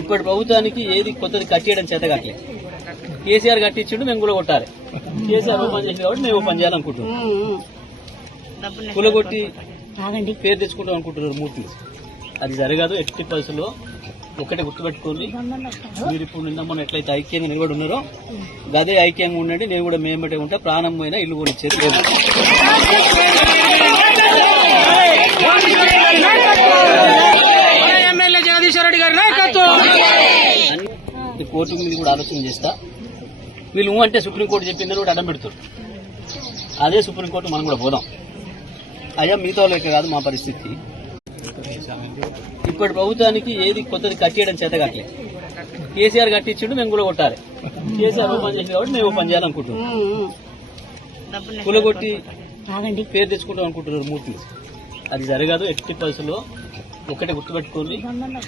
ఇప్పటి ప్రభుత్వానికి ఏది కొత్తది కట్టేయడం చేత కట్టలేదు. కేసీఆర్ కట్టించిండు, మేము కూడా కొట్టాలి. కేసీఆర్ ఓపెన్ చేసింది కాబట్టి మేము ఓపెన్ చేయాలనుకుంటున్నాం. కూలగొట్టి పేరు తెచ్చుకుంటాం అనుకుంటున్నారు మూర్తి. అది జరగదు ఎట్టి పరిస్థితుల్లో. ఒక్కటే గుర్తుపెట్టుకోండి, మీరు ఇప్పుడు నిన్న మొన్న ఎట్లయితే ఐక్యంగా నిలబడి ఉన్నారో గదే ఐక్యంగా ఉండండి. నేను కూడా మేంబటే ఉంటా. ప్రాణం పోయినా ఇల్లు కూడా ఇచ్చేది లేదు. కోర్టు మీద కూడా ఆలోచన చేస్తా. వీళ్ళు అంటే సుప్రీంకోర్టు చెప్పిందని కూడా అడ్డం పెడుతారు. అదే సుప్రీంకోర్టు మనం కూడా పోదాం. అయ్యా మిగతా లెక్క కాదు మా పరిస్థితి. ఇప్పటి ప్రభుత్వానికి ఏది కొత్తది కట్టేయడం చేత కట్టలేదు. కేసీఆర్ కట్టించిండు, మేము కూడా కొట్టాలి. కేసీఆర్ ఓపెన్ చేసింది కాబట్టి మేము ఓపెన్ చేయాలనుకుంటున్నాం. కూలగొట్టి పేరు తెచ్చుకుంటాం అనుకుంటున్నారు మూర్తి. అది జరగదు ఎట్టి పరిస్థితుల్లో. ఒక్కటే గుర్తుపెట్టుకోండి,